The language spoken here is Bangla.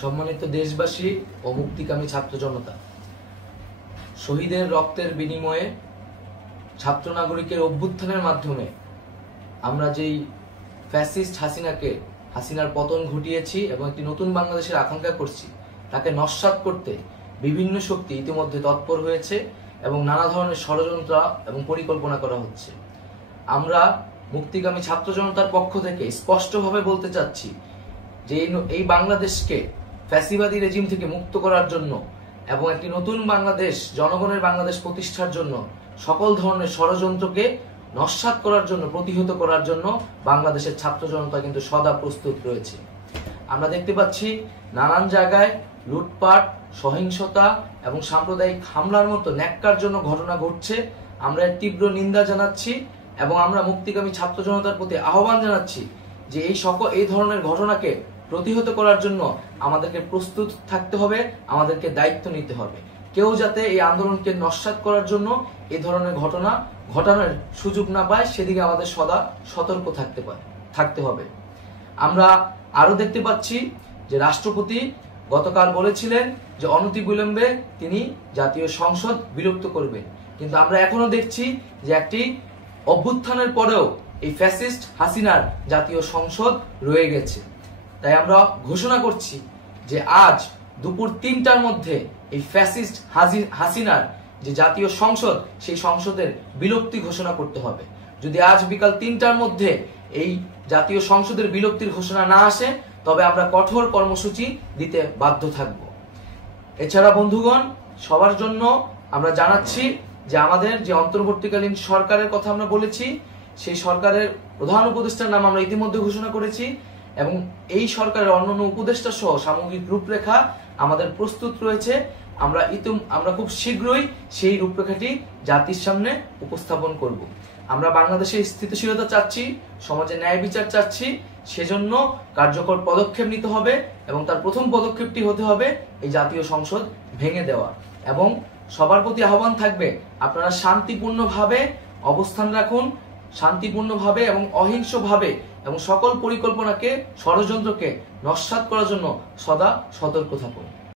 সম্মানিত দেশবাসী ও মুক্তিকামী ছাত্র জনতা, শহীদের রক্তের বিনিময়ে ছাত্র নাগরিকের অভ্যুত্থানের মাধ্যমে আমরা যেই ফ্যাসিস্ট হাসিনার পতন ঘটিয়েছি এবং একটি নতুন বাংলাদেশের আকাঙ্ক্ষা করছি, তাকে নস্যাৎ করতে বিভিন্ন শক্তি ইতিমধ্যে তৎপর হয়েছে এবং নানা ধরনের ষড়যন্ত্র এবং পরিকল্পনা করা হচ্ছে। আমরা মুক্তিকামী ছাত্র জনতার পক্ষ থেকে স্পষ্টভাবে বলতে চাচ্ছি যে এই বাংলাদেশকে ফ্যাসিবাদী রেজিম থেকে মুক্ত করার জন্য এবং একটি নতুন বাংলাদেশ, জনগণের বাংলাদেশ প্রতিষ্ঠার জন্য সকল ধরনের ষড়যন্ত্রকে নস্যাৎ করার জন্য, প্রতিহত করার জন্য বাংলাদেশের ছাত্র জনতা কিন্তু সদা প্রস্তুত রয়েছে। আমরা দেখতে পাচ্ছি নানান জায়গায় লুটপাট, সহিংসতা এবং সাম্প্রদায়িক হামলার মতো ন্যাক্কারজনক ঘটনা ঘটছে। আমরা এর তীব্র নিন্দা জানাচ্ছি এবং আমরা মুক্তিকামী ছাত্র জনতার প্রতি আহ্বান জানাচ্ছি যে এই ধরনের ঘটনাকে প্রতিহত করার জন্য আমাদেরকে প্রস্তুত থাকতে হবে, আমাদেরকে দায়িত্ব নিতে হবে। কেউ যাতে এই আন্দোলনকে নস্যাৎ করার জন্য এই ধরনের ঘটনা ঘটানোর সুযোগ না পায়, সেদিকে আমাদের সদা সতর্ক থাকতে হবে। আমরা আরো দেখতে পাচ্ছি যে রাষ্ট্রপতি গতকাল বলেছিলেন যে অনতিবিলম্বে তিনি জাতীয় সংসদ বিলুপ্ত করবেন, কিন্তু আমরা এখনো দেখছি যে একটি অভ্যুত্থানের পরেও এই ফ্যাসিস্ট হাসিনার জাতীয় সংসদ রয়ে গেছে। তাই আমরা ঘোষণা করছি যে আজ দুপুর ৩টার মধ্যে এই ফ্যাসিস্ট হাসিনার যে জাতীয় সংসদ, সেই সংসদের বিলুপ্তি ঘোষণা করতে হবে। যদি আজ বিকাল ৩টার মধ্যে এই জাতীয় সংসদের বিলুপ্তির ঘোষণা না আসে, তবে আমরা কঠোর কর্মসূচি দিতে বাধ্য থাকব। এছাড়া বন্ধুগণ, সবার জন্য আমরা জানাচ্ছি যে আমাদের যে অন্তর্বর্তীকালীন সরকারের কথা আমরা বলেছি, সেই সরকারের প্রধান উপদেষ্টার নাম আমরা ইতিমধ্যে ঘোষণা করেছি এবং এই সরকারের অন্যান্য উপদেষ্টা সহ সামগ্রিক রূপরেখা আমাদের প্রস্তুত রয়েছে। আমরা খুব শীঘ্রই সেই রূপরেখাটি জাতির সামনে উপস্থাপন করব। আমরা বাংলাদেশে স্থিতিশীলতা চাচ্ছি, সমাজে ন্যায় বিচার চাচ্ছি, সেজন্য কার্যকর পদক্ষেপ নিতে হবে এবং তার প্রথম পদক্ষেপটি হতে হবে এই জাতীয় সংসদ ভেঙে দেওয়া। এবং সবার প্রতি আহ্বান থাকবে, আপনারা শান্তিপূর্ণভাবে অবস্থান রাখুন, শান্তিপূর্ণভাবে এবং অহিংসভাবে এবং সকল পরিকল্পনাকে, ষড়যন্ত্রকে নস্যাৎ করার জন্য সদা সতর্ক থাকুন।